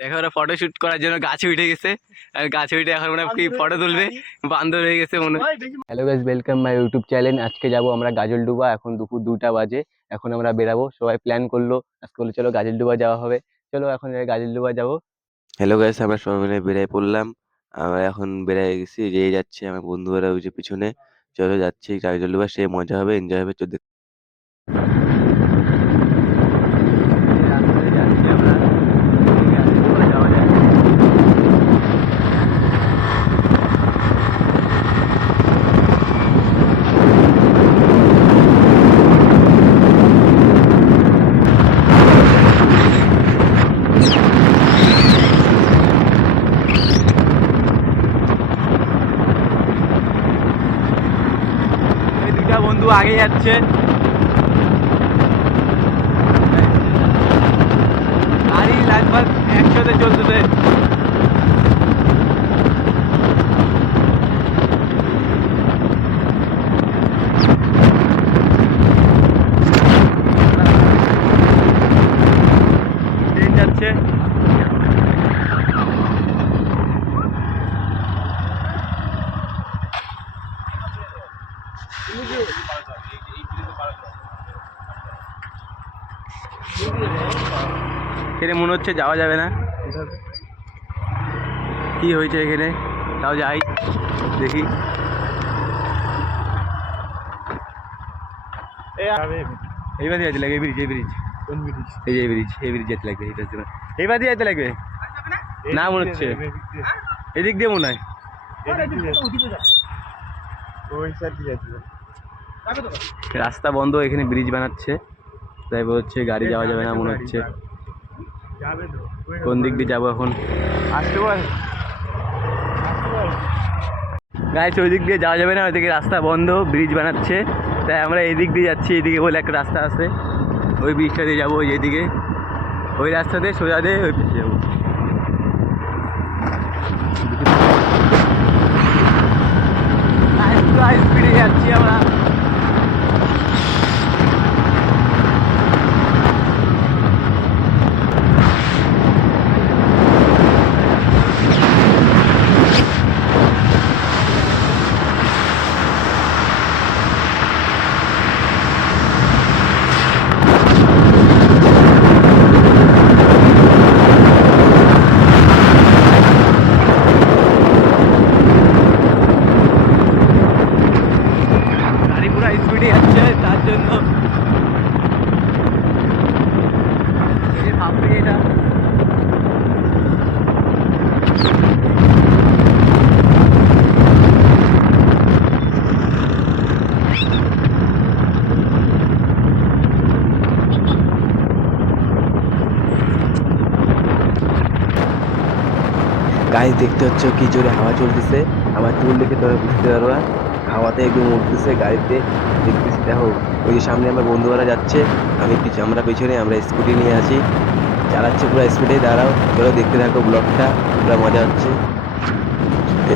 দেখো ওরা photo shoot করার জন্য গাছে উঠে গেছে, আর গাছে উঠে এখন মনে হয় কি ফটো তুলবে, বান্দর হয়ে গেছে মনে হয়। Hello guys, welcome my YouTube channel. আজকে যাব আমরা গাজলডুবা, এখন দুপুর 2টা বাজে। এখন আমরা বেরাবো, সবাই প্ল্যান করলো আজকে, বলে চলো গাজলডুবা যাওয়া হবে। চলো এখন গাজলডুবা যাবো। হ্যালো গাইস, আমরা সবাই মিলে বেরিয়ে পড়লাম। আমরা এখন বেরিয়ে গেছি, যেয়ে যাচ্ছি আমার বন্ধুরা ওই যে পিছনে। চলো যাচ্ছি গাজলডুবা, সে মজা হবে, এনজয় হবে। চল যাচ্ছি আমরা, যাওয়া যায়। এই দুটা বন্ধু আগে যাচ্ছে, গাড়ি লাগভাগ একসাথে চলতেছে। ট্রেন যাচ্ছে। এখানে মনে হচ্ছে যাওয়া যাবে না, কি হয়েছে এখানে, তাও যাই দেখি। এইবার যেতে লাগবে, এই ব্রিজ, এই ব্রিজ, এই যে এই ব্রিজ, এই ব্রিজ যেতে লাগবে, এইবার দিয়ে যেতে লাগবে না মনে হচ্ছে, এদিক দিয়ে মনে হয়। রাস্তা বন্ধ, এখানে ব্রিজ বানাচ্ছে, তাই হচ্ছে গাড়ি যাওয়া যাবে না মনে হচ্ছে। কোন দিক দিয়ে যাবো এখন? গাইস ওই দিক দিয়ে যাওয়া যাবে না, ওইদিকে রাস্তা বন্ধ, ব্রিজ বানাচ্ছে, তাই আমরা এই দিক দিয়ে যাচ্ছি। এইদিকে বলে একটা রাস্তা আছে, ওই ব্রিজটা দিয়ে যাবো, ওই যেদিকে ওই রাস্তা দিয়ে সোজা দিয়ে ওই ব্রিজে যাবো। স্পিডে যাচ্ছি আমরা। গাড়ি পুরো স্পিডে যাচ্ছে, তার জন্য ভাবছি এটা গাছ দেখতে হচ্ছে কি জোরে হাওয়া চলতেছে। আমার চুল দেখে তোরা বুঝতে পারবা, হাওয়াতে একদম উঠতেছে গাড়িতে। দেখতেছি দেখো, ওই যে সামনে আমার বন্ধুরা যাচ্ছে, আমরা পিছনে, আমরা স্কুটি নিয়ে আছি, চালাচ্ছে পুরো স্পিডে। দাঁড়াও, চলো দেখতে থাকো ব্লগটা, পুরো মজা হচ্ছে।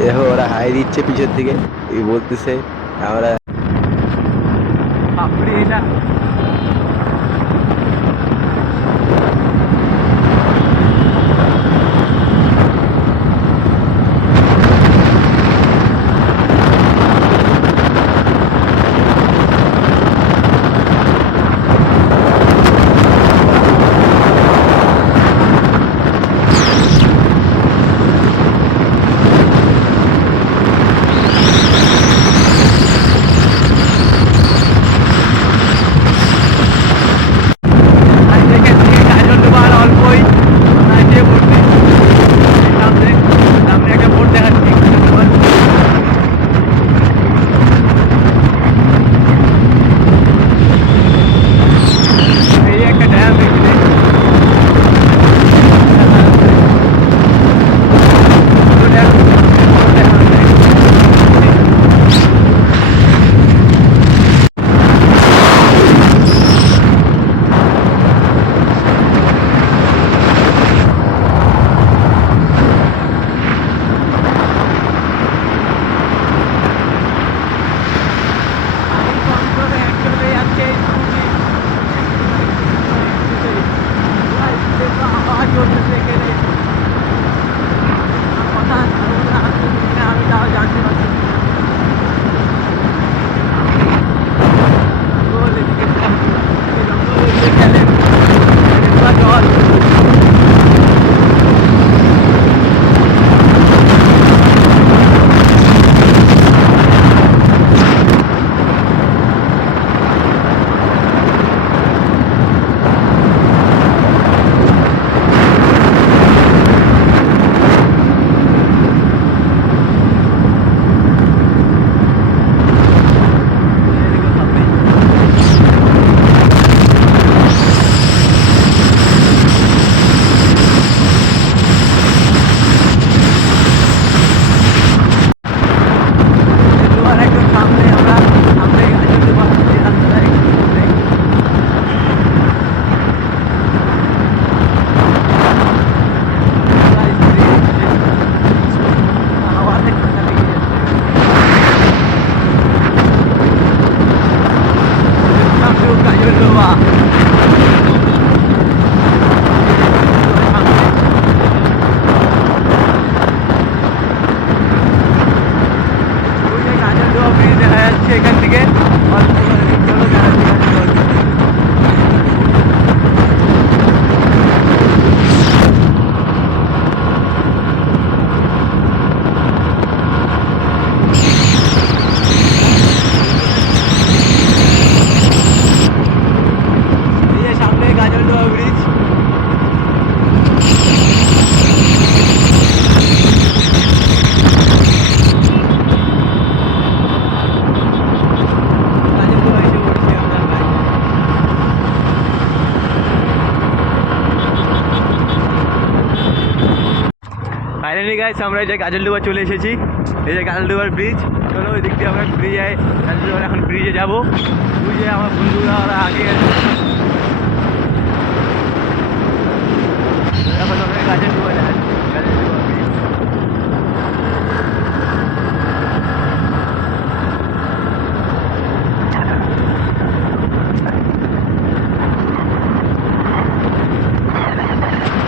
দেখো ওরা হাই দিচ্ছে পিছন থেকে, বলতেছে আমরা ভাবছি এটা। ফাইনালি গাইস আমরা এই যে গাজলডোবা চলে এসেছি। এই যে গাজলডোবার ব্রিজ। চলো ওই দিক দিয়ে আমরা ব্রিজে গাজলডোবার এখন ব্রিজে যাবো। বুঝে আমার বন্ধুরা ওরা আগে গেছে। এখন আমরা গাজলডোবা যাচ্ছি। গাজলডোবা ব্রিজ।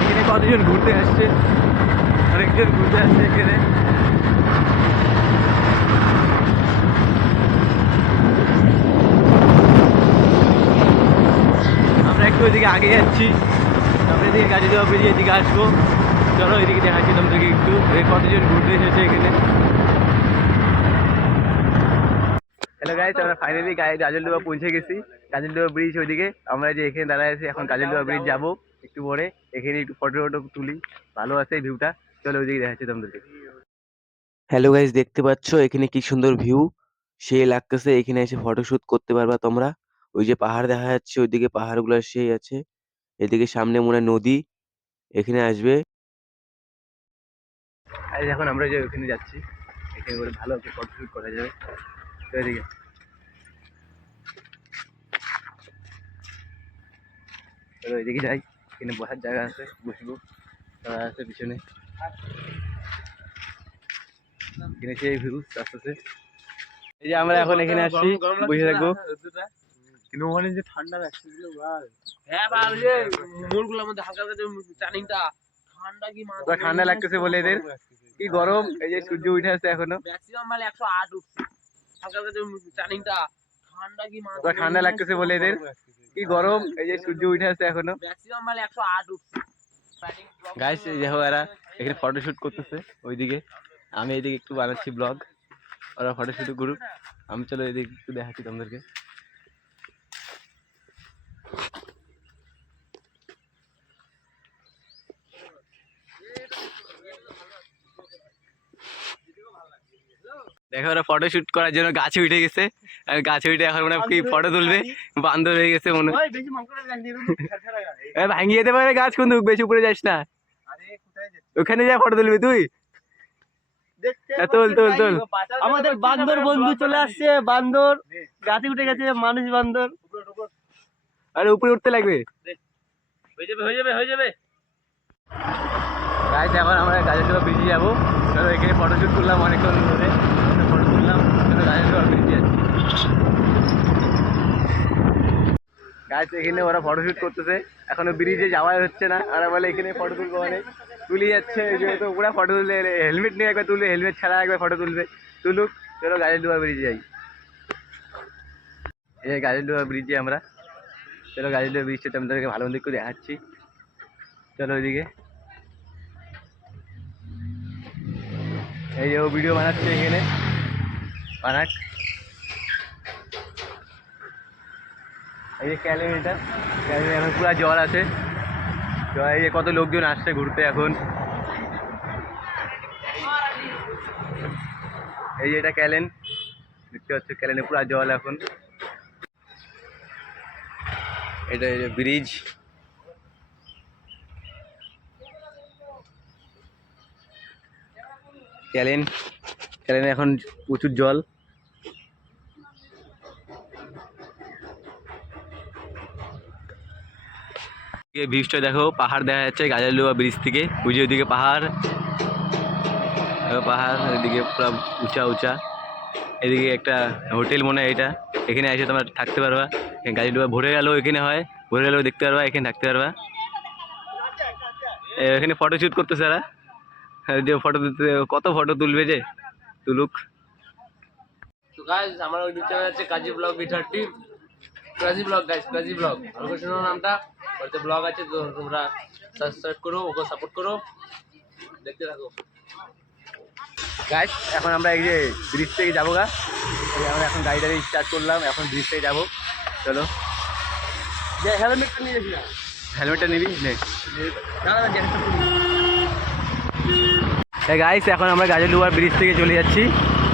এখানে কতজন ঘুরতে আসছে, অনেকজন ঘুরতে আসছে এখানে। আমরা একটু ওইদিকে আগে যাচ্ছি, আমরা এদিকে গাজলডোবা ব্রিজে এদিকে আসবো। চলো এদিকে দেখাচ্ছি তোমাদেরকে একটু কতজন ঘুরতে এসেছে এখানে। হ্যালো গাইস, আমরা ফাইনালি গাজলডোবা পৌঁছে গেছি। গাজলডোবা ব্রিজ ওইদিকে, আমরা যে এখানে দাঁড়ায় আছি এখন গাজলডোবা ব্রিজ যাবো একটু পরে। এখানে একটু ফটো টটো তুলি, ভালো আছে এই ভিউটা। চলো ওইদিকে দেখাচ্ছি তোমাদেরকে। হ্যালো গাইস, দেখতে পাচ্ছ এখানে কি সুন্দর ভিউ, সেই লাগতেছে। এখানে এসে ফটোশুট করতে পারবা তোমরা। ওই যে পাহাড় দেখা যাচ্ছে, ওইদিকে পাহাড়গুলো সেই আছে। এদিকে সামনে মনে হয় নদী, এখানে আসবে। আর এখন আমরা যে ওখানে যাচ্ছি, এখানে করে ভালো একটা ফটোশুট করা যাবে। তো এদিকে চলো এদিকে যাই, এখানে বসার জায়গা আছে, বসবো। তারা আছে পিছনে, এখানে সেই ভিউ আসতেছে। এই যে আমরা এখন এখানে আসছি, বসে থাকবো। কিন্তু ওখানে যে ঠান্ডা লাগছে ভাই। হ্যাঁ ভাই, ওই যে মোড়গুলোর মধ্যে হালকা হালকা যে টার্নিংটা ঠান্ডা কি মাথা পুরো ঠান্ডা লাগতেছে বলে এদের, কি গরম। এই যে সূর্য উঠে আসছে এখনো, ম্যাক্সিমাম মানে 108 উঠছে। হালকা হালকা যে টার্নিংটা ঠান্ডা কি মাথা পুরো ঠান্ডা লাগতেছে বলে এদের, কি গরম। এই যে সূর্য উঠে আসছে এখনো। ম্যাক্সিমাম মানে 108 উঠছে। গাইস দেখো এরা এখানে ফটোশুট করতেছে ওইদিকে, আমি এইদিকে একটু বানাচ্ছি ব্লগ। ওরা ফটোশুট করুক, আমি চলো এদিকে একটু দেখাচ্ছি তোমাদেরকে। দেখো ওরা ফটোশুট করার জন্য গাছে উঠে গেছে, আর গাছে উঠে এখন মনে হয় কি ফটো তুলবে। বান্দর হয়ে গেছে মনে হয়। ভাঙিয়ে যেতে পারে গাছ, কিন্তু বেশি উপরে যাস না, ওখানে যা ফটো তুলবি তুই। তোল তোল তোল। আমাদের বান্দর বন্ধু চলে আসছে। বান্দর গাছে উঠে গেছে, মানুষ বান্দর। আরে উপরে উঠতে লাগবে। হয়ে যাবে হয়ে যাবে হয়ে যাবে। গাইস এখন আমরা গাজলডোবা ব্রিজে যাবো। চলো এখানে ফটোশুট করলাম অনেকক্ষণ ধরে, ফটো তুললাম। চলো গাজলডোবা ব্রিজে যাচ্ছি। গাইস এখানে ওরা ফটোশুট করতেছে, এখনো ব্রিজে যাওয়াই হচ্ছে না। ওরা বলে এখানে ফটো তুলবো, অনেক তুলি যাচ্ছে। যেহেতু ওরা ফটো তুললে হেলমেট নিয়ে একবার তুলবে, হেলমেট ছাড়া একবার ফটো তুলবে, তুলুক। চলো গাজলডোবা ব্রিজে যাই। এই গাজলডোবা ব্রিজে আমরা, চলো গাজলডোবা ব্রিজটা তোমাদেরকে ভালো মন্দ করে দেখাচ্ছি। চলো ওইদিকে, এই যে ও ভিডিও বানাচ্ছে এখানে, বানাক। এই যে ক্যালেন, এটা ক্যালেন এখন পুরো জল আছে। এই যে কত লোকজন আসছে ঘুরতে এখন। এই যে এটা ক্যালেন, দেখতে পাচ্ছ ক্যালেনে পুরো জল এখন। এটা এই যে ব্রিজ। ক্যালেনে এখন প্রচুর জল। এই ব্রিজটা দেখো, পাহাড় দেখা যাচ্ছে গাজলডোবা ব্রিজ থেকে। ওই যে ওইদিকে পাহাড়, পাহাড় এদিকে পুরো উঁচা উঁচা। এদিকে একটা হোটেল মনে হয় এটা, এখানে এসে তোমরা থাকতে পারবা। গাজলডোবা ভরে গেল, এখানে হয় ভরে গেলেও দেখতে পারবা, এখানে থাকতে পারবা। এখানে ফটোশুট করতেছে এরা, যে ফটো তুলতে, কত ফটো তুলবে যে, তুলুক। তো গাইস আমার ইউটিউব চ্যানেল আছে কাজী ব্লগ B30, কাজী ব্লগ গাইস, কাজী ব্লগ লোকেশন নামটা, ওতে ব্লগ আছে। তো তোমরা সাবস্ক্রাইব করো, ওকে সাপোর্ট করো, দেখতে থাকো। গাইস এখন আমরা এই যে ব্রিজ থেকে যাবো গা। এই আমরা এখন গাড়ি টাড়ি স্টার্ট করলাম, এখন ব্রিজ থেকে যাবো। চলো, হেলমেটটা নিয়ে যাবি না? হেলমেটটা নিবি নে। গাইস এখন আমরা গাজলডোবা ব্রিজ থেকে চলে যাচ্ছি।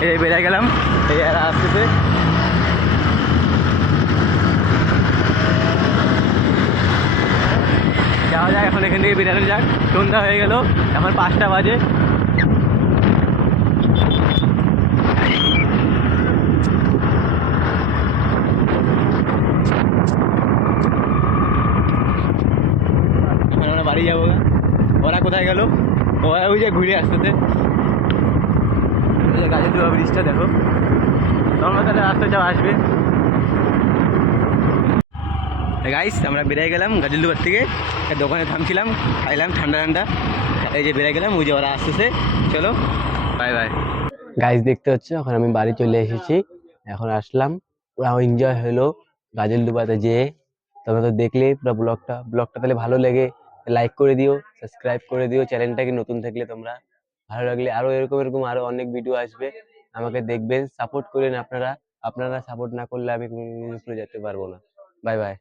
এই বেরিয়ে গেলাম, এই এরা আসতেছে। যাওয়া যাক এখন, এখান থেকে বেরানো যাক। সন্ধ্যা হয়ে গেল, এখন 5টা বাজে। বাড়ি যাবো গা। ওরা কোথায় গেল? ওরা ওই যে ঘুরে আসতেছে। এই যে গাজলডোবা ব্রিজটা দেখো, তোমরা তাহলে রাস্তা যাও আসবে। গাইস আমরা বেরিয়ে গেলাম গাজলডোবার থেকে, একটা দোকানে থামছিলাম, খাইলাম ঠান্ডা ঠান্ডা, এই যে বেরিয়ে গেলাম, ওই যে ওরা আসতেছে। চলো বাই বাই। গাইস দেখতে হচ্ছে এখন আমি বাড়ি চলে এসেছি, এখন আসলাম, পুরো এনজয় হলো গাজলডোবাতে যেয়ে। তোমরা তো দেখলেই পুরো ব্লগটা তাহলে ভালো লেগে লাইক করে দিও, সাবস্ক্রাইব করে দিও চ্যানেলটাকে, নতুন থাকলে তোমরা। ভালো লাগলে আরো এরকম আরো অনেক ভিডিও আসবে, আমাকে দেখবেন, সাপোর্ট করেন আপনারা। আপনারা সাপোর্ট না করলে আমি কোনোদিন উপরে যেতে পারবো না। Bye bye.